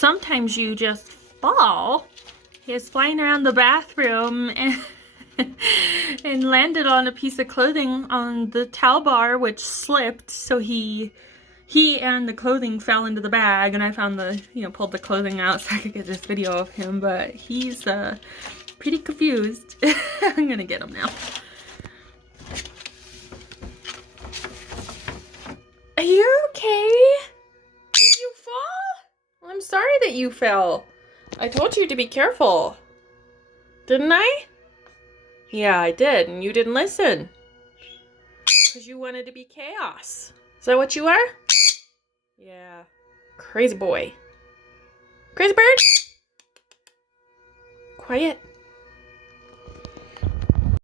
sometimes you just fall. He was flying around the bathroom and landed on a piece of clothing on the towel bar, which slipped, so he and the clothing fell into the bag, and I found pulled the clothing out so I could get this video of him, but he's pretty confused. I'm gonna get him now. Are you okay? Did you fall? I'm sorry that you fell. I told you to be careful. Didn't I? Yeah, I did, and you didn't listen. Because you wanted to be chaos. Is that what you are? Yeah. Crazy boy. Crazy bird? Quiet.